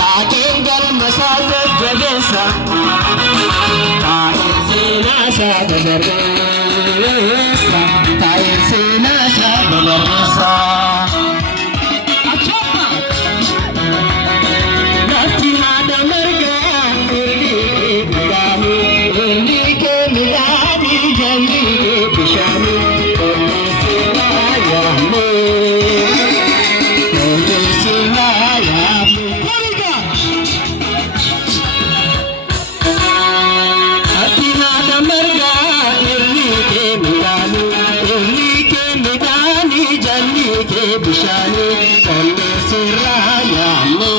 Taking garam masala jagesa. Tayin sinasa bagaresa. Tayin sinasa bagaresa. Nati nada merga urdi gami urdi ke milani jandi pishani urdi sinaya me urdi sinaya me koliga nati nada merga urdi ke milani jandi ke pishani urdi sinaya me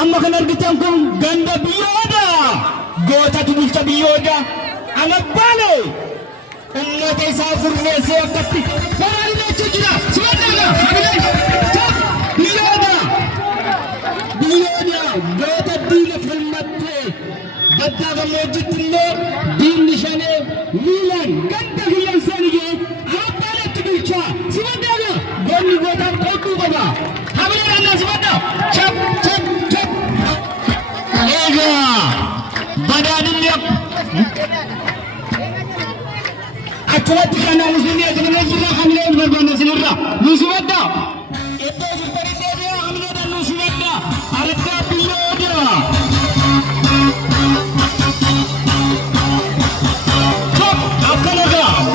amma kan argitan kun ganda biyoda goota tubulcha biyoda alabbale ummata isaa gurmeessee akkatti waraanni jechuu jira. Simaddaadha. Biyyoodha goota diina falmattee gaddaa gammoojjitti illee diinni shanee miilaan ganda kiyyan sanigee abbaadatti bulchaa. Simaddaadha. Goonni gootaan qodduu qaba. Hamilee dhannaa simadda. Chap. Egaa badhaadhinni achumatti kan musliimii ajajamee jirra hamilee barbaanna sinirra.